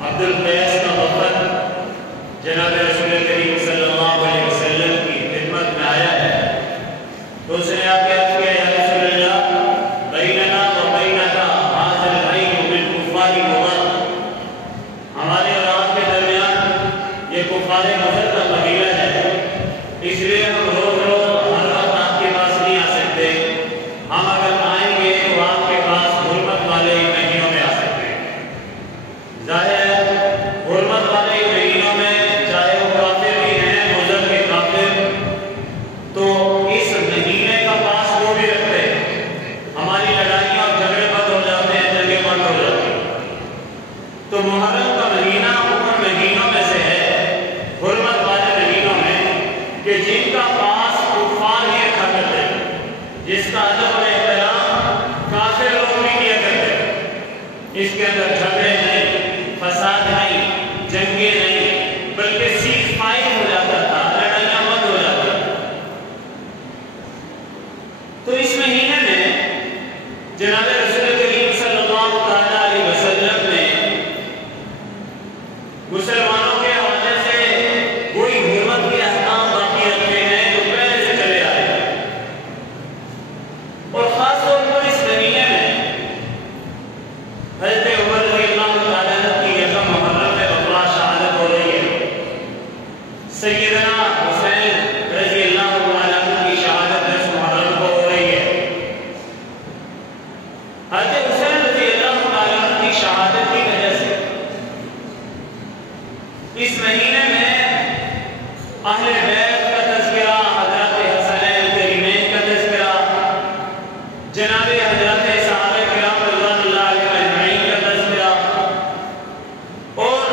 عبد القیس کا وفد جناب رسول کریم صلی اللہ علیہ وسلم کی خدمت میں آیا ہے، تو اس نے آ کے عرض کیا یا رسول اللہ بیننا و بینک ھذا العین بالکفار مضر، ہمارے اور آپ کے درمیان یہ کفار مضر کا قبیلہ ہے، اس لیے ہم روز روز ہر وقت آپ کے پاس نہیں آ سکتے، ہم اگر آئیں گے تو آپ کے پاس حرمت والے مہینوں میں آ سکتے ہیں۔ ظاہر حرمت والے مہینوں میں چاہے وہ کافر بھی ہیں، مضر کے کافر، تو اس مہینے کا پاس وہ بھی رکھتے ہیں، ہماری لڑائیاں اور جھگڑے بند ہو جاتے ہیں، جنگیں بند ہو جاتی ہیں۔ تو محرم کا مہینہ ان مہینوں میں سے ہے، حرمت والے مہینوں میں، کہ جن کا پاس کفار ہی رکھا کرتے ہیں، جس کا ادب اور احترام کافر لوگ بھی کیا کرتے ہیں۔ اس کے اندر جھگڑے نہیں، فساد نہیں، جنگیں نہیں، بلکہ سیخ پائی ہو جاتا تھا، لڑائیاں بند ہو جاتی تھیں۔ تو اس مہینے میں جناب رسول کریم صلی اللہ تعالیٰ علیہ وسلم نے مسلمانوں کے حوالے سے کوئی حرمت کے احکام باقی رکھے ہیں جو پہلے سے چلے آئے ہیں، اور خاص طور پر اس مہینے میں حضرت عمر رضی اللہ تعالیٰ عنہ کی یکم محرم میں وفات شہادت ہو رہی ہے، سیدنا حسین رضی اللہ تعالیٰ عنہ کی شہادت 10 محرم کو ہو رہی ہے۔ حضرت حسین رضی اللہ تعالیٰ عنہ کی شہادت کی وجہ سے اس مہینے میں اہل بیت کا تذکرہ، حضرات حسنین کریمین کا تذکرہ، جناب حضرات صحابہ کرام رضوان اللہ علیہم اجمعین کا تذکرہ، اور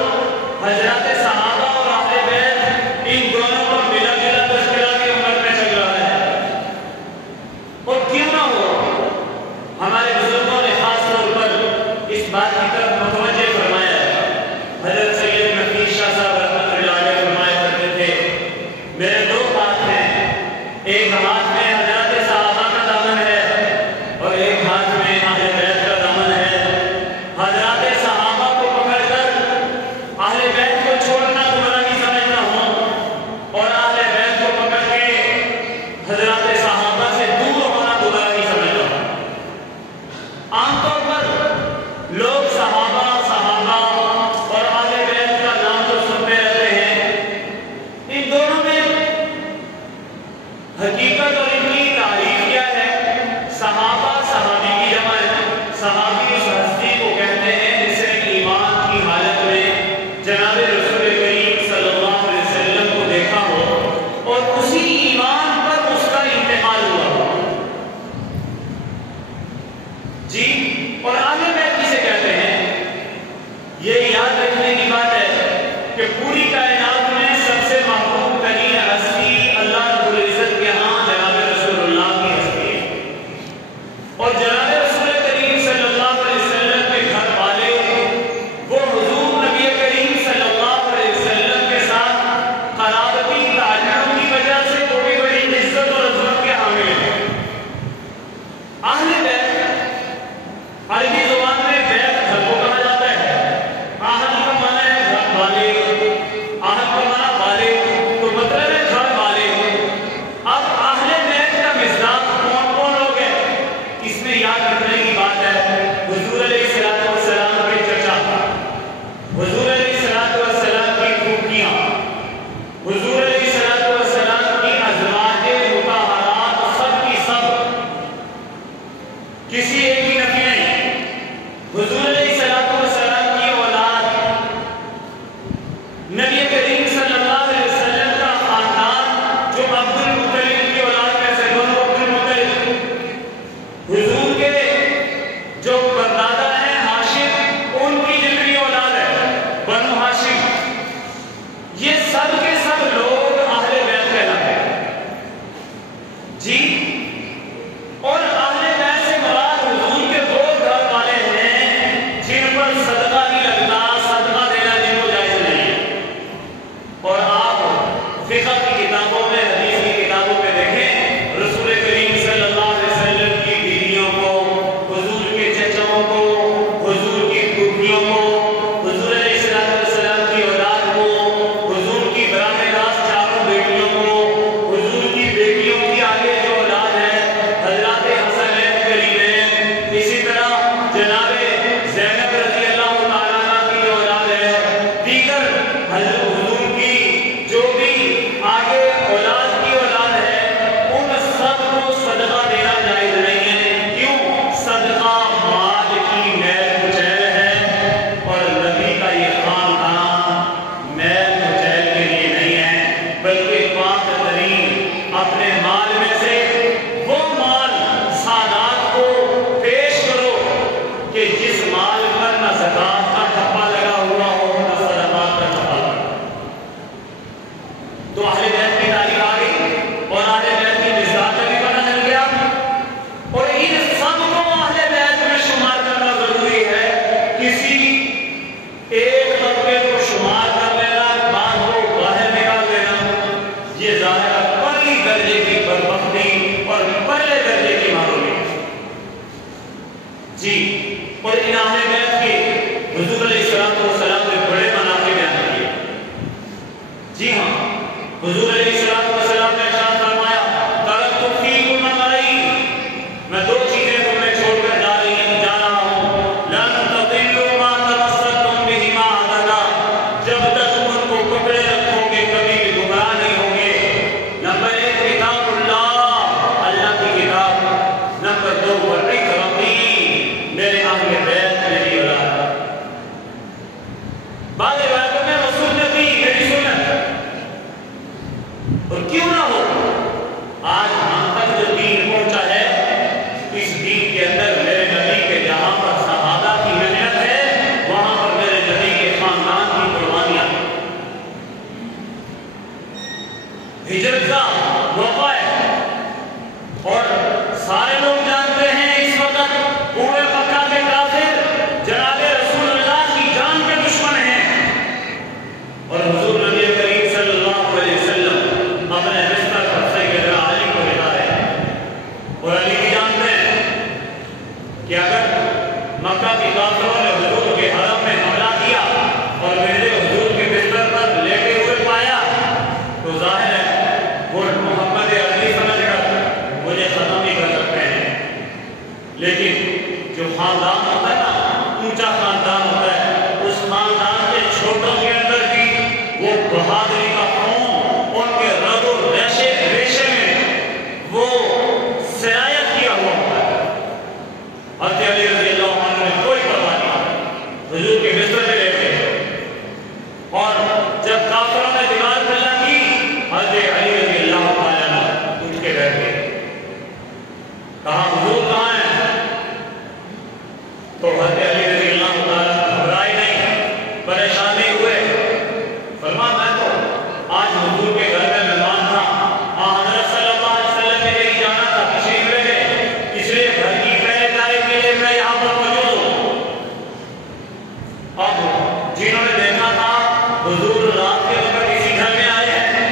حضرات صحابہ اور اہل بیت ان دونوں کا ملا جلا تذکرہ کی امت میں چل رہا ہے۔ اور کیوں نہ ہو، ہمارے بزرگوں نے خاص طور پر اس بات کی طرف متوجہ فرمایا ہے۔ حضرت سید نفیس شاہ صاحب رحمۃ اللہ علیہ فرمایا کرتے تھے، میرے حضور علیہ السلام نے ارشاد فرمایا ترکت فیکم امرین، میں دو چیزیں تمہیں چھوڑ کر جا رہا ہوں، لن تضلوا ما تمسکتم بہما ابدا، جب تک ان کو پکڑے رکھو گے کبھی بھی گمراہ نہیں ہوں گے۔ نمبر 1 کتاب اللہ کی کتاب، نمبر 2 ورثت ربی، میرے اہل بیت میری اولاد۔ بعض روایتوں میں رسول نبی میری سنت، اور کیوں نہ ہو آج ہم تک جو دین پہنچا ہے، اس دین کے اندر میرے نبی کے جہاں پر صحابہ کی محنت ہے، وہاں پر میرے نبی کے خاندان کی قربانیاں۔ ہجرت کا موقع ہے اور سارے لوگ جانتے ہیں اس وقت پورے مکہ کے کافر جناب رسول اللہ کی جان کے دشمن ہیں، اور حضور نبی کریم صلی اللہ علیہ وسلم اپنے بستر پر سیدنا علی کو بتا رہے ہیں، اور علی بھی جانتے ہیں کہ اگر مکہ کے کافروں نے حضور کے حرم میں حملہ کیا اور میرے حضور کے بستر پر لیٹے ہوئے پایا تو ظاہر ہے وہ محمد علی سمجھ کر مجھے ختم نہیں کر سکتے ہیں، لیکن جو خاندان ہوتا ہے نا، اونچا خاندان ہوتا ہے، اس خاندان کے چھوٹوں کے اندر بھی وہ بہادری کا خون ان کے رگ و ریشے میں وہ سرایت کیا ہوا ہوتا ہے۔ حضرت علی رضی اللہ عنہ نے کوئی پرواہ نہیں، حضور کے بستر پہ لیٹے، اور جب کافروں نے دیوار پہ حملہ کی، حضرت علی رضی اللہ عنہ اٹھ کے بیٹھ گئے، کہا حضور کہاں ہیں؟ تو حضرت علی رضی اللہ عنہ گھبرائے نہیں، پریشان نہیں ہوئے، فرمایا میں تو آج حضور کے گھر میں مہمان تھا، حضرت صلی اللہ علیہ وسلم نے کہیں جانا تھا، تشریف لے گئے، اس لیے گھر کی پہرے داری کے لیے میں یہاں پر موجود ہوں۔ اب جنہوں نے دیکھا تھا حضور رات کے وقت اسی گھر میں آئے ہیں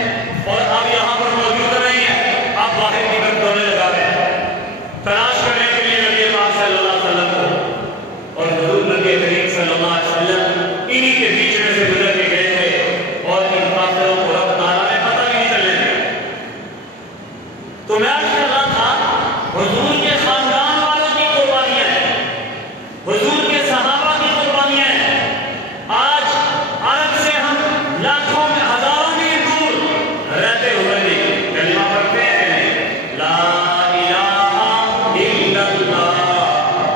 اور اب یہاں پر موجود نہیں ہیں، اب باہر کی طرف دوڑنے لگا رہے ہیں تلاش کرنے کے لیے نبی پاک صلی اللہ علیہ وسلم کو، اور حضور نبی کریم صلی اللہ علیہ وسلم انہی کے بیچ میں سے گزر کے گئے تھے، اور ان کافروں کو رب تعالیٰ نے پتہ بھی نہیں چلنے دیا۔ تو میں عرض کر رہا تھا حضور کے خاندان والوں کی قربانیاں ہیں، حضور کے صحابہ کی قربانیاں ہیں۔ آج عرب سے ہم لاکھوں میں ہزاروں میل دور رہتے ہوئے بھی کلمہ پڑھتے ہیں کہ نہیں؟ لا الہ الا اللہ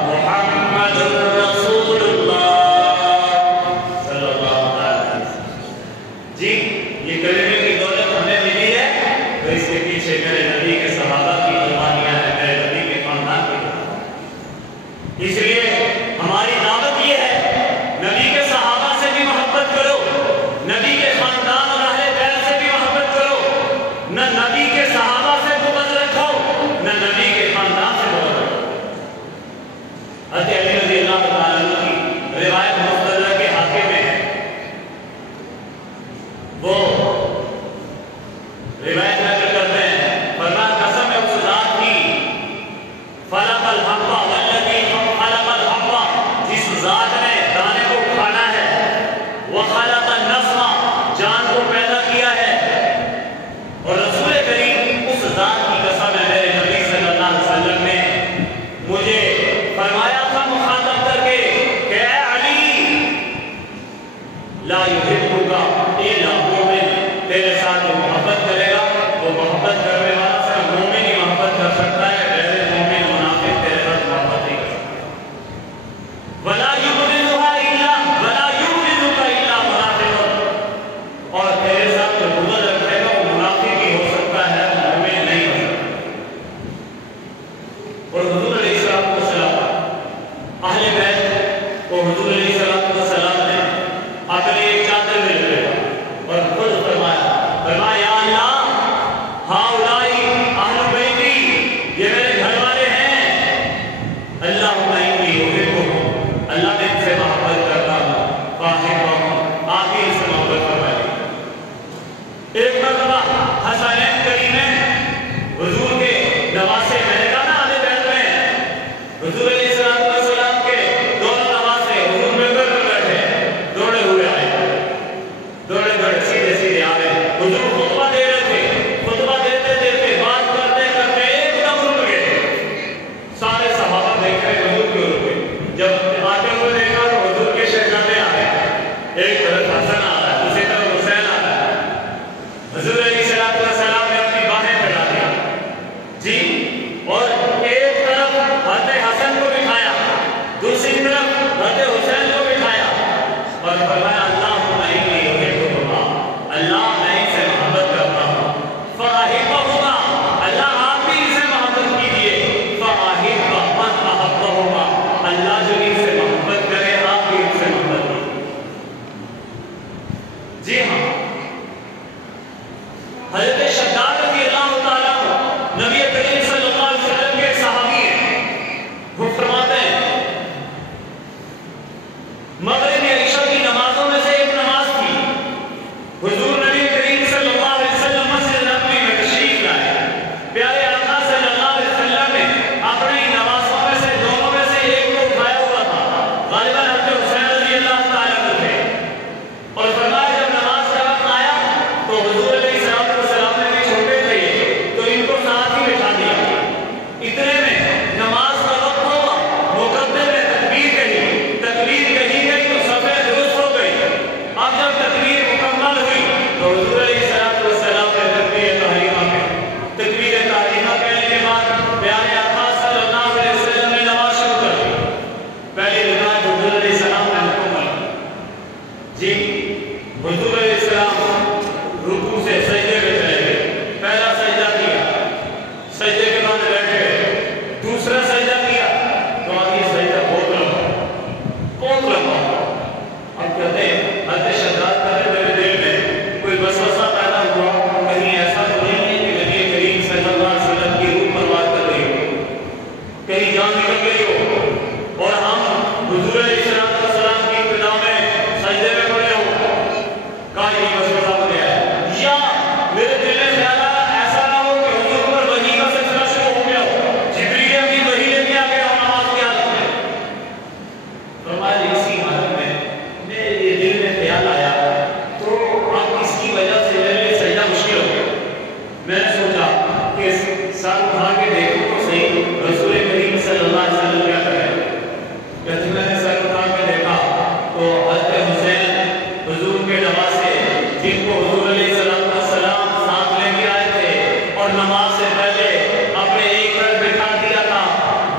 محمد رسول اللہ صلی اللہ علیہ وسلم۔ جی یہ کلمے کی دولت ہمیں ملی ہے تو اس کے پیچھے میرے نبی کے صحابہ کی قربانیاں ہیں، میرے نبی کے خاندان کی قربانیاں۔ اس لیے ہماری دعوت یہ ہے نبی کے صحابہ سے بھی محبت کرو، نبی کے خاندان اور اہل بیت سے بھی محبت کرو، نہ نبی کے صحابہ سے بغض رکھو نہ نبی کے خاندان سے بغض رکھو۔ حضرت علی رضی اللہ تعالیٰ عنہ کی روایت مستدرک حاکم میں ہے، وہ روایت نقل کرتے ہیں، فرمایا قسم ہے اس ذات کی خلق الحب والذی خلق الحب، جس ذات نے دانے کو کھانا ہے، وخلق النسم، جان کو پیدا کیا ہے، اور رسول کریم اس ذات کی قسم ہے میرے نبی صلی اللہ علیہ وسلم نے مجھے فرمایا تھا مخاطب کر کے کہ اے علی لا یحبک الا مومن، تیرے ساتھ جو محبت کرے گا وہ محبت کرنے والا صرف مومن ہی محبت کر سکتا ہے، غیر مومن منافق تیرے ساتھ محبت نہیں کر سکتا۔ ولا یبغضها الا ولا یبغضک الا منافق، اور تیرے ساتھ جو بغض رکھے گا وہ منافق ہی ہو سکتا ہے، مومن نہیں ہو سکتا۔ اور حضور علیہ السلام اہل بیت کو حضور علیہ السلام نے اپنے ایک چادر فرمایا اللہ اللہ میں اسے محبت کرتا ہوں فاحبہما، اللہ آپ بھی اسے محبت کیجئے فاحب من احبہما، اللہ جو ان سے محبت کرے آپ بھی ان سے محبت کیجئے۔ جی ہاں، حضرت شداد رضی اللہ تعالیٰ نبی کریم صلی اللہ علیہ وسلم کے صحابی ہیں، وہ فرماتے ہیں مغرب یا عشاء کی نمازوں میں سے ایک نماز تھی، حضور نبی کریم صلی اللہ علیہ وسلم مسجد نبوی میں تشریف لائے، پیارے آقا صلی اللہ علیہ وسلم نے اپنی نمازوں میں سے دونوں میں سے ایک کو اٹھایا ہوا تھا، غالباً حضرت حسین رضی اللہ تعالیٰ تھے، اور فرمایا جب نماز کا وقت آیا تو حضور علیہ السلام نے بھی چھوٹے تھے تو ان کو ساتھ ہی بٹھا دیا، اتنے میں نماز کا وقت ہوا، مقدم نے تکبیر کہی گئی تو صفیں درست ہو گئی، اب جب تکبیر مکمل ہوئی تو حضور علیہ السلام نے تکبیر تحریمہ کہنے کے بعد پیارے آقا صلی اللہ علیہ وسلم نے نماز شروع کر دی، پہلی رکعت حضور علیہ السلام نے مکمل جی، حضور علیہ السلام رکوع سے سجدے میں چلے گئے، پہلا سجدہ کیا، سجدے کے بعد بیٹھ گئے، دوسرا سجدہ کیا تو اب یہ سجدہ بہت لمبا، اب کہتے ہیں حضرت شداد کہتے میرے دل میں کوئی وسوسہ پیدا ہوا، کہیں ایسا تو نہیں ہے کہ نبی کریم صلی اللہ علیہ وسلم کی روح پرواز کر رہی ہو، کہیں جان نکل گئی ہو اور ہم حضور علیہ السلام کی ابتدا میں سجدے میں پڑے ہو، کہا یہ وسوسہ ہو گیا ہے، یا میرے دل میں خیال آیا ایسا نہ ہو کہ حضور پر وحی کا سلسلہ شروع ہو گیا ہو، جبریل بھی وحی لے کے آ گیا ہو نماز کی حالت میں، فرمایا اسی حالت میں میرے دل میں خیال آیا تو اب اس کی وجہ سے میرے لیے سجدہ مشکل ہو گیا، میں نے سوچا کہ سر اٹھا کے دیکھوں تو صحیح رسول کریم صلی اللہ علیہ وسلم کیا کر رہے ہیں، کہ میں نے سر اٹھا کے دیکھا تو حضرت حسین حضور کے نواسے جن کو حضور علیہ السلام ساتھ لے کے آئے تھے اور نماز سے پہلے اپنے ایک طرف بٹھا دیا تھا،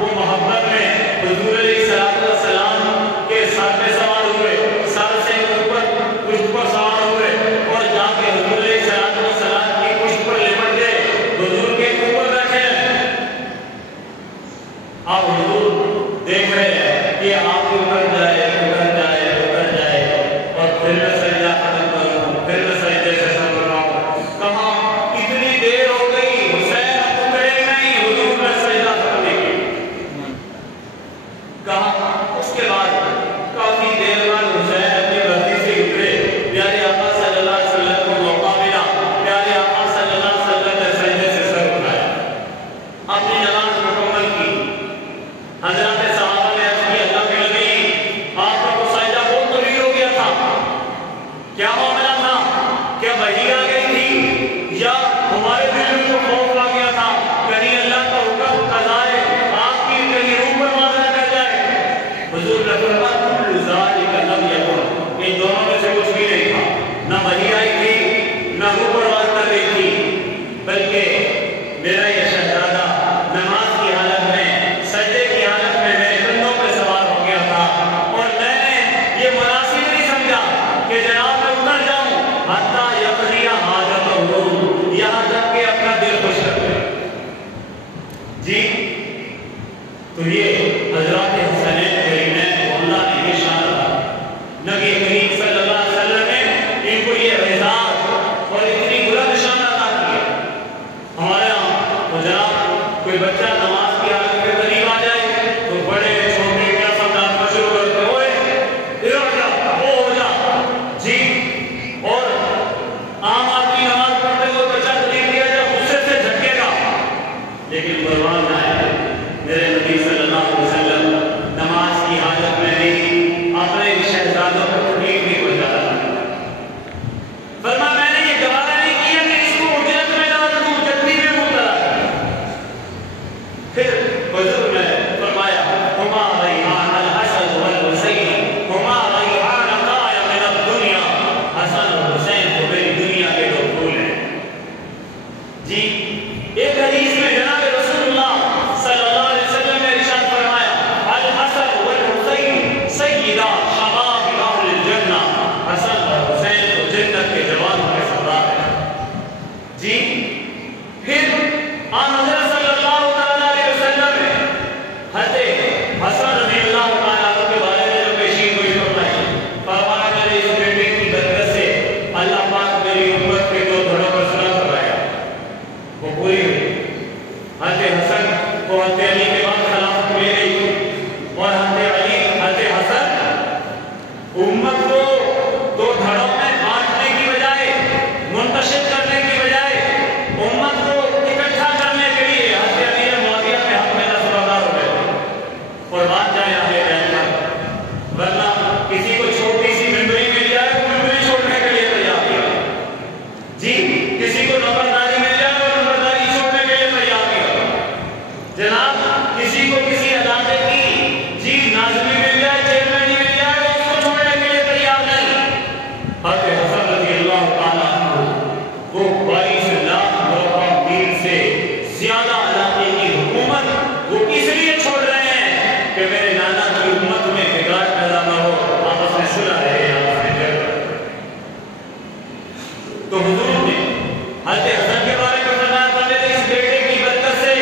وہ محبت میں حضور علیہ السلام کے سر پہ سوار ہوئے، سر سے اوپر پشت پر سوار ہوئے اور جا کے حضور علیہ السلام کی پشت پر لپٹ گئے، حضور کے اوپر بیٹھے ہیں، اب حضور دیکھ رہے ہیں کہ آپ اوپر جائے اور پھر میں سجدہ ختم کروں، پھر میں سجدے سے سر بناؤں، کہاں اتنی دیر ہو گئی حسین اترے نہیں، حضور نے سجدہ ختم نہیں کی، کہاں اس کے بعد کافی دیر بعد حسین اپنی غلطی سے اترے، پیارے آقا صلی اللہ علیہ وسلم کو موقع ملا، پیارے آقا صلی اللہ علیہ وسلم نے سجدے سے سر اٹھایا، اپنی نماز مکمل کی، حضرات صحابہ نے عرض کی اللہ کے نبی آپ کا وہ سجدہ بہت طویل ہو گیا تھا، کیا معاملہ تھا، کیا وحی آ گئی تھی یا ہمارے دل میں کوئی خوف آ گیا تھا، کہیں اللہ کا حکم قضا ہے آپ کی کہیں روح پرواز نہ کر جائے، حضور نے فرمایا کل ذالک لم یکن، ان دونوں میں سے کچھ بھی نہیں تھا، نہ وحی آئی تھی نہ روح پرواز کر رہی تھی، بلکہ میرا یہ شہزادہ نماز کی حالت میں سجدے کی حالت میں میرے کندھوں پہ سوار ہو گیا تھا اور میں نے یہ مناسب نہیں سمجھا کہ جناب میں اتر جاؤں حتیٰ یقضی حاجتہ، یہاں تک کہ اپنا دل خوش کر دے، جی تو یہ حضرات حسنین کریمین اللہ نے یہ شان رہا، نبی کریم صلی اللہ علیہ وسلم نے ان کو یہ اعزاز اور اتنی بلند شان عطا کیا، ہمارے یہاں وہ جناب کوئی بچہ نماز کی حالت کے قریب آ جائے تو بڑے چھوٹے کیا سمجھانا شروع کرتے ہوئے ادھر ہو جا وہ ہو جا، جی اور عام آدمی نماز پڑھتے ہوئے بچہ قریب لیا جائے غصے سے جھٹکے گا، لیکن پرواہ نہ ہے، میرے نبی صلی اللہ علیہ وسلم نماز کی حالت میں نہیں اپنے شہزادوں کو تکلیف نہیں پہنچا رہا، فرمایا میں نے یہ گوارا نہیں کیا کہ اس کو اجرت میں ڈال دوں، جلدی میں مبتلا کر، پھر حضور نے فرمایا ہما ریحان الحسن والحسین، ہما ریحان قائم من الدنیا، حسن اور حسین تو میری دنیا کے دو پھول ہیں، جی ایک حدیث میں جناب رسول اللہ صلی اللہ علیہ وسلم نے ارشاد فرمایا الحسن والحسین سیدہ شباب اہل الجنہ، حضرت حسن رضی اللہ تعالیٰ عنہ وہ 22 لاکھ مربع میل سے زیادہ علاقے کی حکومت وہ اس لیے چھوڑ رہے ہیں کہ میرے نانا کی امت میں بگاڑ پیدا نہ ہو، آپس میں صلح رہے، آپس میں جھگڑا۔ تو حضور نے حضرت حسن کے بارے میں فرمایا تھا میرے اس بیٹے کی برکت سے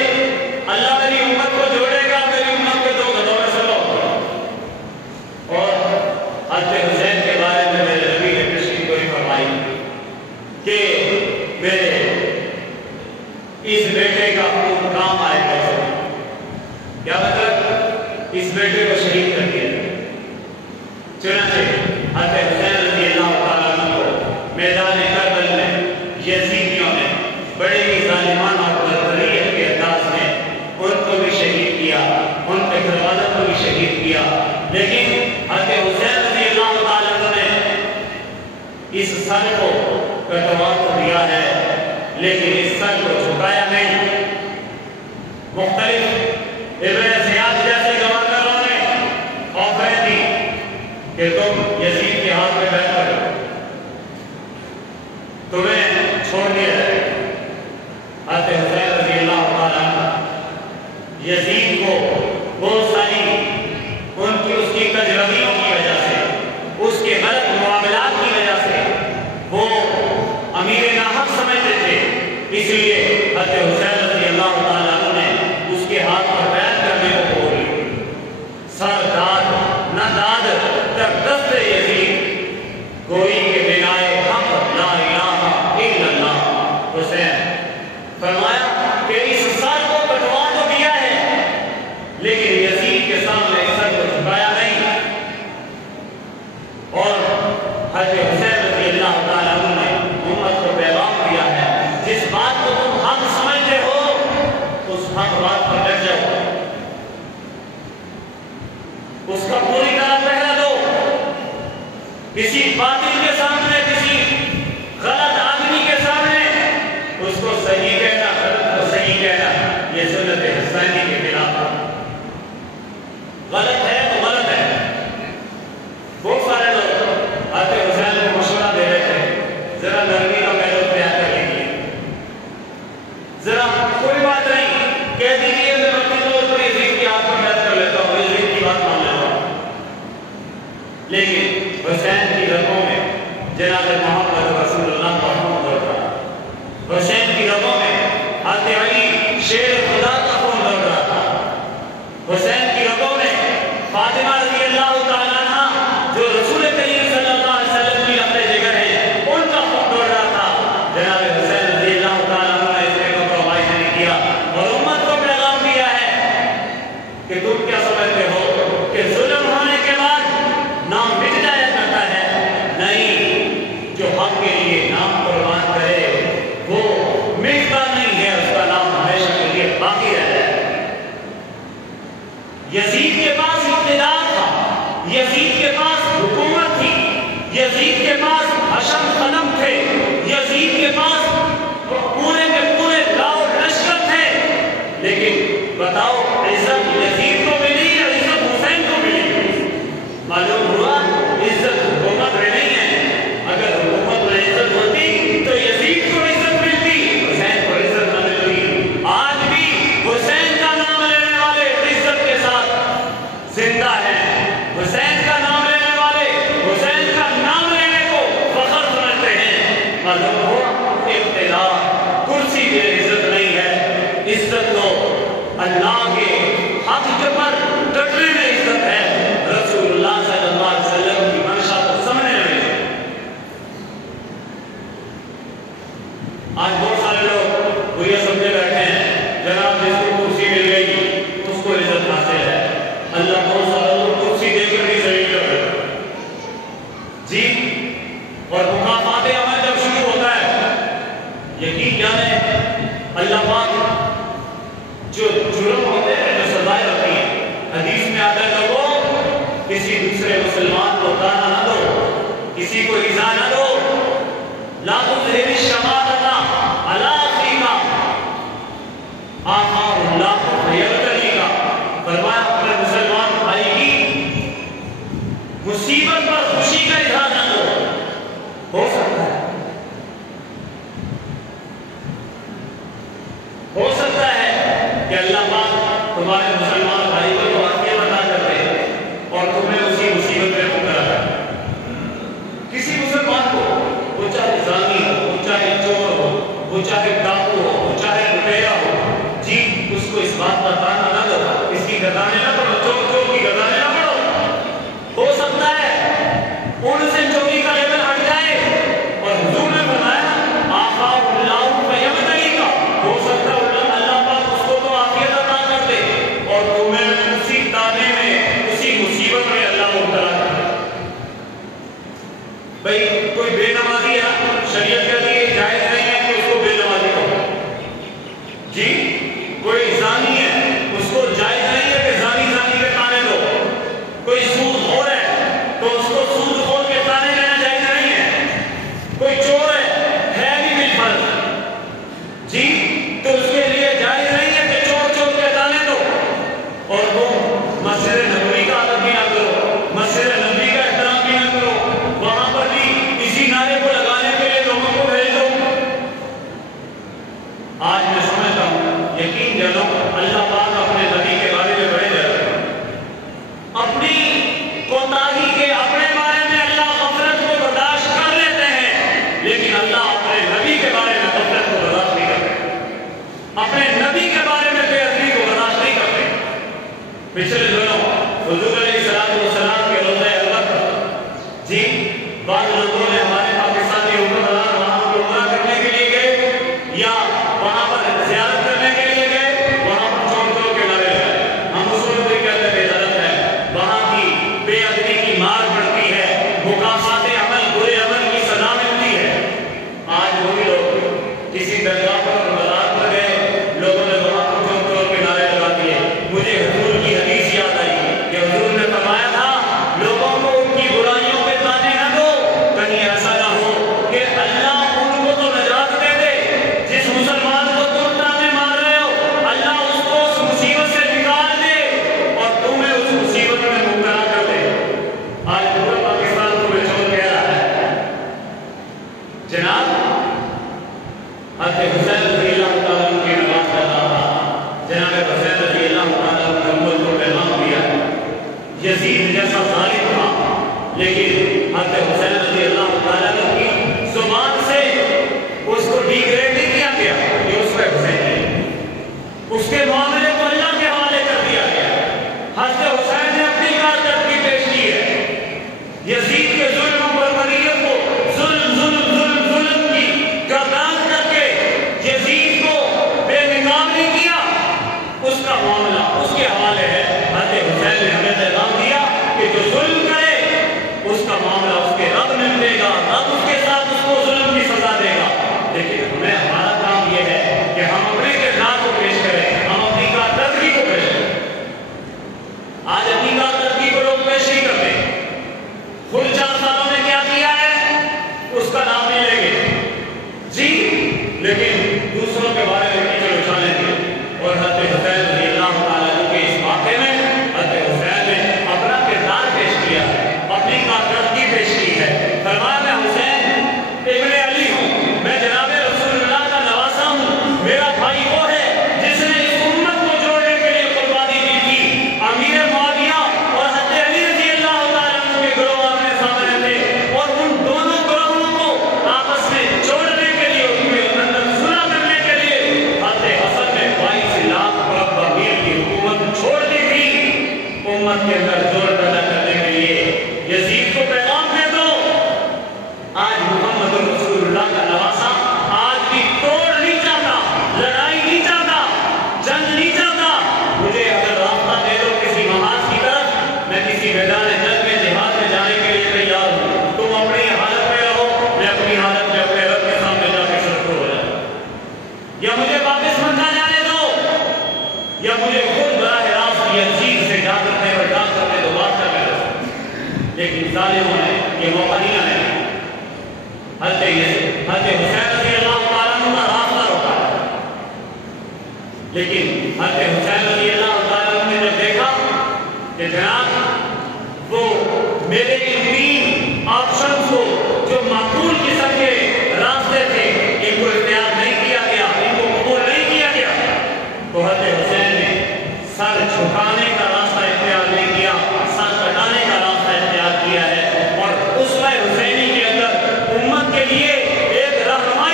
اللہ میری امت کو جوڑے گا، میری امت کے 2 گدھوں میں صلح ہوگا۔ اور حضرت حسین کے بارے میں میرے نبی نے تشریح کوئی فرمائی کہ میرے اس بیٹے کا خون کام آئے گا۔ کیا مطلب؟ اس بیٹے کو شہید کر دیا۔ چنانچہ حضرت حسین رضی اللہ تعالیٰ عنہ کو میدان کربلا میں یزیدیوں نے بڑے ہی ظالمانہ اور بربریت کے انداز میں ان کو بھی شہید کیا، ان کے گھر والوں کو بھی شہید کیا، لیکن حضرت حسین رضی اللہ تعالیٰ عنہ نے اس سر کو کٹوا تو دیا ہے لیکن اس سر کو جھکایا نہیں۔ مختلف ابن زیاد جیسے گورنروں نے آفریں دی کہ تم یزید کے ہاتھ میں بیٹھ کرو، تمہیں چھوڑ دیا جائے۔ حضرت حسین رضی اللہ تعالیٰ عنہ یزید کو بہت ساری اس کی کجرویوں کی وجہ سے، اس کے غلط معاملات کی وجہ سے وہ امیر ناحق سمجھتے تھے، اس لیے حضرت حسین رضی اللہ تعالیٰ عنہ نے اس کے ہاتھ پر بیعت کرنے کو بولی۔ سر داد نہ داد تک دست یزید گوئی کے بنائے حق لا الہ الا اللہ۔ حسین فرمایا کہ اس سر کو کٹوا تو دیا ہے لیکن یزید کے سامنے اس سر کو جھکایا نہیں۔ اور حضرت حسین رضی اللہ تعالیٰ عنہ نے امت کو پیغام دیا ہے جس بات کو تم حق سمجھتے ہو اس حق بات پر ڈٹ جاؤ، اس کا پوری طرح پہلا دو۔ کسی باطل کے سامنے، کسی غلط آدمی کے سامنے اس کو صحیح کہنا، غلط کو صحیح کہنا، یہ سنت حسینی کے خلاف ہے۔ غلط ہے تو غلط ہے۔ بہت سارے لوگ حضرت حسین کو مشورہ دے رہے تھے ذرا نرمی کا پہلو اختیار کر لیجیے، ذرا کوئی بات نہیں کہہ دیجیے میں وقتی طور پر یزید کی ہاتھ پر بیعت کر لیتا ہوں، یزید کی بات مان لیتا ہوں۔ لیکن حسین کی رگوں میں جناب محمد رسول اللہ کا خون دوڑ رہا، حسین کی رگوں میں حضرت علی شیر خدا کا خون دوڑ رہا تھا، حسین کی رگوں میں فاطمہ رضی اللہ تعالیٰ عنہ جو رسول کریم صلی اللہ علیہ وسلم کی اپنے جگر ہیں ان کا خون دوڑ رہا تھا۔ جناب حسین رضی اللہ تعالیٰ عنہ نے اس میں کمپرومائز نہیں کیا اور امت کو پیغام دیا ہے کہ تم کیا سمجھتے ہو کہ ظلم ہونے کے بعد نام مٹ جایا کرتا ہے؟ نہیں، جو حق کے لیے نام قربان کرے وہ مٹتا نہیں ہے، اس کا نام ہمیشہ کے لیے باقی رہتا ہے۔ یزید کے پاس اقتدار تھا، یزید کے پاس حکومت تھی، یزید کے پاس حشم قلم تھے، یزید کے پاس پورے کے پورے لاؤ لشکر تھے، لیکن بتاؤ عزت یزید کو ملی یا عزت حسین کو ملی؟ معلوم ہوا عزت حکومت میں نہیں ہے، اگر حکومت میں عزت ہوتی تو یزید کو عزت ملتی، حسین کو عزت نہ ملتی۔ آج بھی حسین کا نام لینے والے عزت کے ساتھ زندہ ہیں، حسین کا نام لینے والے حسین کا نام لینے کو فخر سمجھتے ہیں۔ معلوم ہوا اقتدار کرسی کی عزت نہیں ہے، عزت تو اللہ کے حق پر ڈٹنے میں عزت ہے، رسول اللہ صلی اللہ علیہ وسلم کی منشا کو سمجھنے میں۔ آج بہت سارے لوگ وہ یہ سمجھے بیٹھے ہیں جناب جس کو کرسی مل گئی اس کو عزت حاصل ہے، اللہ بہت سارے لوگ کرسی دے کر بھی ذلیل کر رہے ہیں جی۔ اور مقامات عمل جب شروع ہوتا ہے، یقین جانے اللہ پاک جو جرم ہوتے ہیں، جو سزائیں ہوتی ہیں، حدیث میں آتا ہے لوگوں کسی دوسرے مسلمان کو گانا نہ دو، کسی کو ایذا نہ دو، لا تظہر الشماتۃ علی اخیک، آقا اللہ فیبتلی کا فرمایا اپنے مسلمان بھائی کی مصیبت پر خوشی کا اظہار نہ دو، وہ چاہے ڈاکو ہو، وہ چاہے لٹیرا ہو، جی اس کو اس بات کا تانا نہ دو، اس کی گردانیں نہ پڑھو، چور چور کی گردانیں نہ پڑھو۔ ہو سکتا ہے ان سے چوری کا لیول ہٹ جائے، اور حضور نے فرمایا آقا اللہ فیمتلی کا، ہو سکتا ہے اللہ پاک اس کو تو عافیت عطا کر دے اور تمہیں اسی تانے میں، اسی مصیبت میں اللہ مبتلا کر دے۔ بھئی کوئی بے نمازی ہے، شریعت کہتی ہے جائز نہیں ہے کہ اس کو بے نمازی کہو، جی کوئی زانی ہے اس کو جائز نہیں ہے کہ زانی کے تانے دو، کوئی سود خور ہے تو اس کو سود خور کے تانے دینا جائز نہیں ہے، کوئی چور ہے بھی بالفرض، جی تو اس کے لیے جائز نہیں ہے کہ چور کے تانے دو، اور تم مسجد نبوی کا ادب بھی نہ کرو، مسجد نبوی کا احترام بھی نہ کرو، وہاں پر بھی اسی نعرے کو لگانے کے لیے لوگوں کو بھیج دو۔ آج میں سمجھتا ہوں یقین جانو اللہ پاک اپنے نبی کے بارے میں بڑے ڈرتے ہیں، اپنی کوتاہی کے اپنے بارے میں اللہ غفلت کو برداشت کر لیتے ہیں، لیکن اللہ اپنے نبی کے بارے میں غفلت کو برداشت نہیں کرتے، اپنے نبی کے بارے میں بے ادبی کو برداشت نہیں کرتے۔ پچھلے دنوں حضور علیہ السلام کے روزہ عرفات پر جی بعض لوگوں نے ہمارے پاکستانی حکمران وہاں پر عمرہ کرنے کے لیے گئے یا وہاں پر زیارت کرنے کے لیے گئے، وہاں پر چور کے نعرے لگائے۔ ہم اس وقت بھی کہتے بے غلط ہے، وہاں کی بے ادبی کی مار پڑتی ہے، مکافات عمل برے عمل کی سزا ملتی ہے۔ آج وہی لوگ کسی درگاہ پر بازار پر گئے، لوگوں نے وہاں پر چور کے نعرے لگا دیے۔ مجھے حضور کی حدیث یاد آئی کہ حضور نے فرمایا تھا لوگوں کو ان کی برائیوں کے تانے نہ دو، کہیں ایسا نہ ہو کہ اللہ ان کو تو نجات دے دے، جس مسلمان کو تم تانے مار رہے ہو اللہ اس کو اس مصیبت سے نکال دے اور تمہیں اس مصیبت میں مبتلا کر دے۔ آج پورا پاکستان تمہیں چور کہہ رہا ہے۔ جناب حضرت حسین رضی اللہ تعالیٰ عنہ کی نماز کر رہا تھا، جناب حسین رضی اللہ تعالیٰ عنہ نے امت کو پیغام دیا، یزید جیسا ظالم تھا لیکن حضرت حسین رضی اللہ تعالیٰ عنہ کی زبان سے اس کو ڈیگریڈ نہیں کیا گیا کہ اس پہ حسین ہے، اس کے معاملے کو اللہ کے حوالے کر دیا گیا۔ حضرت حسین نے اپنی کارکردگی پیش کی ہے، یزید کے ظلم و بربریت کو ظلم کی گردان کر کے یزید کو بے نقاب نہیں کیا، اس کا معاملہ اس کے حوالے ہے۔ حضرت حسین نے ہمیں پیغام دیا کہ جو ظلم کرے اس کا معاملہ اس کے رب میں ملے گا، رب اس کے ساتھ اس کو ظلم کی سزا دے گا۔ لیکن ہمیں ہمارا کام یہ ہے کہ ہم اپنے کردار کو پیش کریں، ہم اپنی کارکردگی کو پیش کریں۔ آج اپنی کارکردگی کو لوگ پیش نہیں کرتے، خود 4 سالوں میں کیا کیا ہے اس کا نام نہیں لیں گے جی، لیکن دوسروں کے بارے میں کیچڑ اچھالیں گے۔ اور حضرت حسین رضی اللہ تعالیٰ عنہ کے اس واقعے میں حضرت حسین نے اپنا کردار پیش کیا ہے، اپنی کارکردگی پیش کی ہے۔ فرمایا میں حسین ابن علی ہوں، میں جناب رسول اللہ کا نواسا ہوں، میرا بھائی وہ ہے جس نے اس امت کو جوڑنے کے لیے قربانی دی تھی۔ امیر معاویہ اور حضرت علی رضی اللہ تعالیٰ عنہ کے گروہ آمنے سامنے تھے، اور ان دونوں گروہوں کو آپس میں جوڑنے کے لیے، ان کے اندر صلح کرنے کے لیے حضرت حسن نے 22 لاکھ مربع میل کی حکومت چھوڑ دی تھی، امت کے اندر زور پیدا کرنے کے لیے۔ یزید کو پیغام دے دو، آج محمد رسول اللہ کا نواسا آج بھی توڑ نہیں چاہتا، لڑائی نہیں چاہتا، جنگ نہیں چاہتا۔ مجھے اگر راستہ دے دو کسی محاذ کی طرف، میں کسی میدان جنگ میں جہاد میں جانے کے لیے تیار ہوں۔ تم اپنی حالت میں رہو، میں اپنی حالت میں اپنے رب کے سامنے جا کے سر ہو جاؤں، یا مجھے واپس مکہ جانے دو، یا مجھے خود براہ راست یزید سے جا کرنے پر ڈاک کرنے دو، بات کرنے دو۔ لیکن ظالموں نے یہ موقع نہیں آنے دیا۔ حضرت حسین رضی اللہ تعالیٰ عنہ کا راستہ روکا، لیکن حضرت حسین رضی اللہ تعالیٰ عنہ نے جب دیکھا کہ جناب وہ میرے ان 3 آپشن کو جو معقول قسم کے راستے تھے ان کو اختیار نہیں کیا گیا، ان کو قبول نہیں کیا گیا، تو حضرت حسین نے سر جھکانے کا راستہ اختیار نہیں کیا، سر کٹانے کا راستہ اختیار کیا ہے۔ اور اس میں حسینی کے اندر امت کے لیے ایک رہنما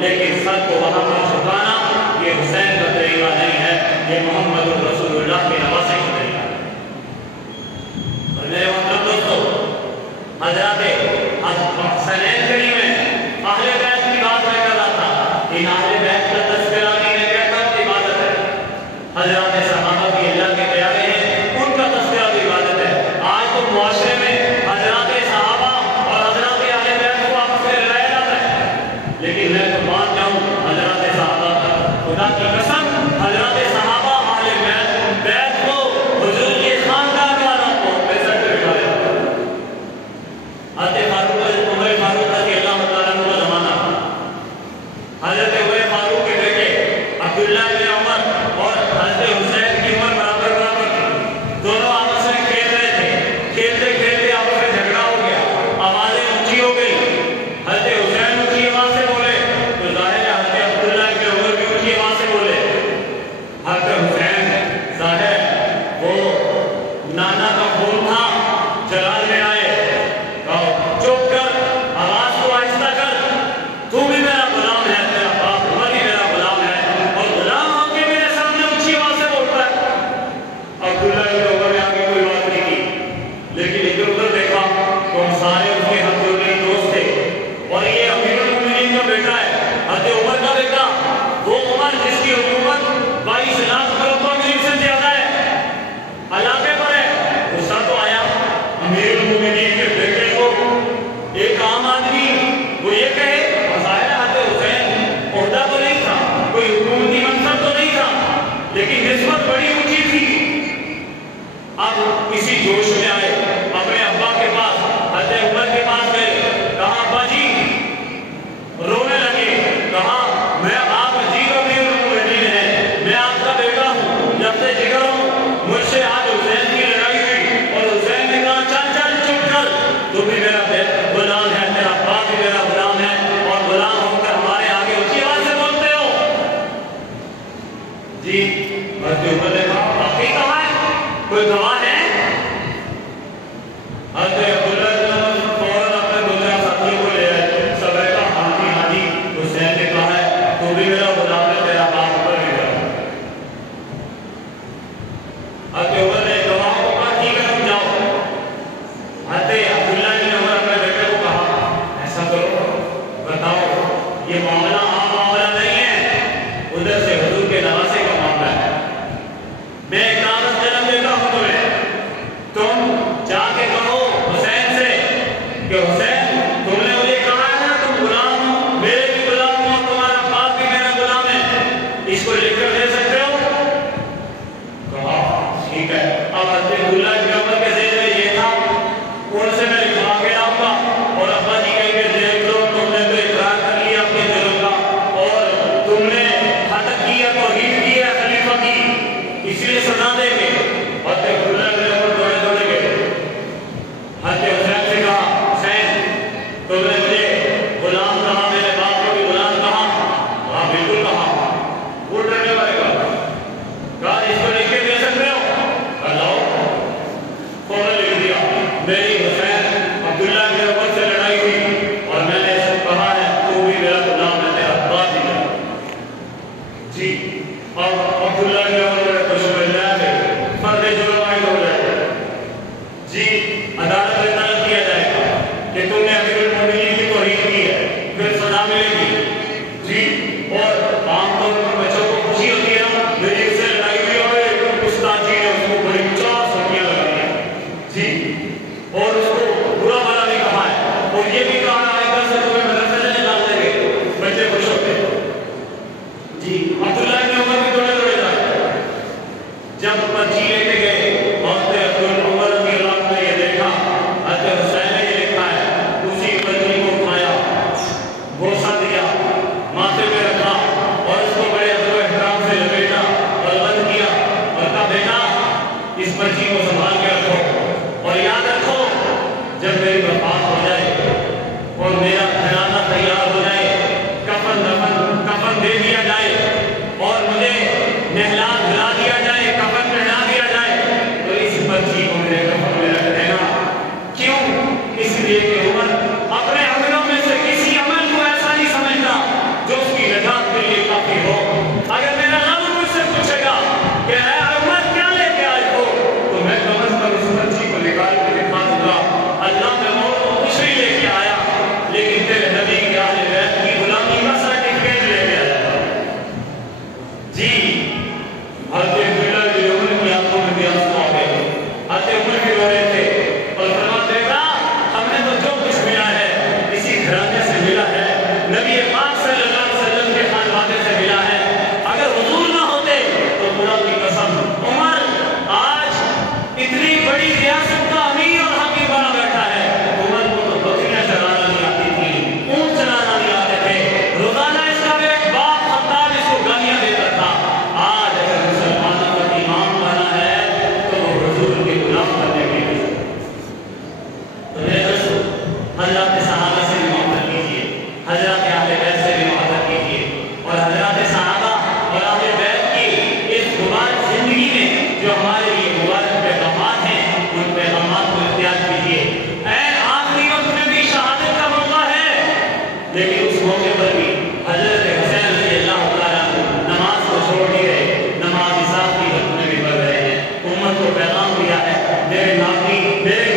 لیکن سر کو وہاں پر جھکانا یہ حسین کا طریقہ نہیں ہے، یہ محمد رسول اللہ کے نواسے کا طریقہ ہے۔ اور میرے محترم دوستو، حضرات حسنین کریم میں اہل بیت کی بات میں کر رہا تھا، ان اہل بیت کا تذکرہ نہیں ہے، کہتا عبادت ہے۔ حضرات صحابہ بھی اللہ کے پیارے ہیں، ان کا تذکرہ بھی عبادت ہے۔ آج تو معاشرے میں حضرات صحابہ اور حضرات اہل بیت کو آپس میں لڑایا جاتا ہے، لیکن میں تو مان جاؤں حضرات صحابہ کا، خدا کی قسم حضرات صحابہ اہل بیت کو حضور کے خاندان والوں کو عزت سے بٹھایا۔ حضرت عمر فاروق رضی اللہ تعالیٰ عنہ کا زمانہ، حضرت عمر فاروق کے بیٹے عبداللہ بن عمر اور حضرت حسین کی عمر برابر تھی، دونوں آپس میں کھیل رہے تھے، کھیلتے کھیلتے آپس میں جھگڑا ہو گیا، آوازیں اونچی ہو گئی، حضرت حسین اونچی آواز سے بولے تو ظاہر ہے حضرت عبداللہ بن عمر بھی اونچی آواز سے بولے۔ حضرت حسین ظاہر وہ نانا کا خون تھا، جلال میں آئے، چپ کر، آواز کو آہستہ کر، تو بھی میرا غلام ہے، تیرا باپ عمر بھی میرا غلام ہے، اور غلام ہو کے میرے سامنے اونچی آواز سے بولتا ہے۔ عبداللہ بن عمر نے آگے کوئی بات نہیں کی، لیکن ادھر ادھر دیکھا تو ہم سارے اس کے ہمجولی دوست تھے، اور یہ امیر المومنین کا بیٹا ہے، حضرت عمر کا بیٹا، وہ عمر جس کی حکومت 22 لاکھ مربع میل سے زیادہ ہے، علاقے پر ہے۔ غصہ تو آیا امیر المومنین کے بیٹے کو، ایک عام آدمی وہ یہ کہے، ظاہر حضرت حسین عہدہ تو نہیں تھا، کوئی حکومتی منصب تو نہیں تھا، لیکن نسبت بڑی اونچی تھی۔ اب کسی جوش میں آئے، اپنے ابا کے پاس حضرت عمر کے پاس گئے، کہا ابا جی، رونے لگے، کہا میں آپ عجیب امیر المومنین ہیں، میں آپ کا بیٹا ہوں، جب سے جگر ہوں، مجھ سے آج حسین کی لڑائی ہوئی، اور حسین نے کہا چل چل چپ کر، تو بھی میرا غلام ہے، تیرا باپ بھی میرا غلام ہے، اور غلام ہو کر ہمارے آگے اونچی آواز سے بولتے ہو۔ جی حضرت عمر نے کہا باقی کہاں ہے، کوئی گواہ ہے؟ حضرت عبداللہ بن عمر فوراً اپنے دو چار ساتھیوں کو لے آئے، سب نے کہا ہاں جی ہاں جی، حسین نے کہا ہے تو بھی میرا غلام ہے، تیرا باپ عمر بھی میرا۔ حضرت عمر نے گواہ کو کہا ٹھیک ہے تم جاؤ۔ حضرت عبداللہ بن عمر اپنے بیٹے کو کہا ایسا کرو، بتاؤ یہ معاملہ عام معاملہ نہیں ہے، ادھر سے حضور کے نواسے کا معاملہ ہے، میں ایک کاغذ قلم دیتا ہوں تمہیں، تم جا کے کہو حسین سے کہ حسین تم نے مجھے کہا ہے نا تم غلام ہو، میرے بھی غلام ہو، تمہارا باپ بھی میرا غلام ہے، اس کو لکھ کر دے سکتے ہو؟ کہا ٹھیک ہے۔ اب حضرت عبداللہ بن عمر کے ذہن میں یہ تھا ان سے میں لکھوا کے لاؤں گا، اور ابا جی کہیں گے دیکھ لو تم نے تو اقرار کر لیا اپنے جرم کا، اور تم نے حتق کیا، توہین کی ہے خلیفہ کی، اس لیے سزا دیں گے۔ حضرت عبداللہ بن عمر دوڑے دوڑے گئے، حضرت حسین سے کہا حسین تم نے مجھے غلام کہا، میرے باپ کو بھی غلام کہا؟ ہاں بالکل کہا۔ وہ ڈرنے والے کہا اس کو لکھ کے دے سکتے ہو؟ لاؤ، فوراً لکھ دیا، میری حسین عبداللہ بن عمر سے لڑائی ہوئی اور میں نے سب کہا ہے تو بھی میرا غلام ہے، تیرا باپ بھی میرا۔ جی اب عبداللہ بن عمر نے خوش ہو جائے، فرد جرم عائد ہو جائے، جی عدالت میں طلب کیا جائے گا کہ تم نے امیر المومنین کی توہین کی ہے، پھر سزا ملے گی۔ جی اور عام طور پر بچوں کو خوشی ہوتی ہے نا، میری اس سے لڑائی ہوئی اور استاد جی نے اس کو بڑی 50 روپیہ لگا دیا، جی اور اس کو برا بھلا بھی کہا ہے، اور یہ بھی کہا ہے ادھر سے تمہیں مدرسے سے نکال دیں گے، بچے خوش ہوتے ہیں۔ جی عبداللہ بن عمر بھی دوڑے دوڑے جائے، جب پرچی لیتے گئے حضرت عبد عمر رضی اللہ عنہ نے یہ دیکھا حضرت حسین نے یہ لکھا ہے، اسی پرچی کو اٹھایا، بوسہ دیا، ماتھے پہ رکھا اور اس کو بڑے ادب و احترام سے لپیٹا اور بند کیا اور کہا بیٹا اس پرچی کو سنبھال کے رکھو، اور یاد رکھو جب میری وفات ہو جائے اور میرا جنازہ تیار ہو جائے، کفن دے دیا جائے اور مجھے نہلا دھلا دیا جائے، کفن پہنا دیا جائے، میرے نامی میرے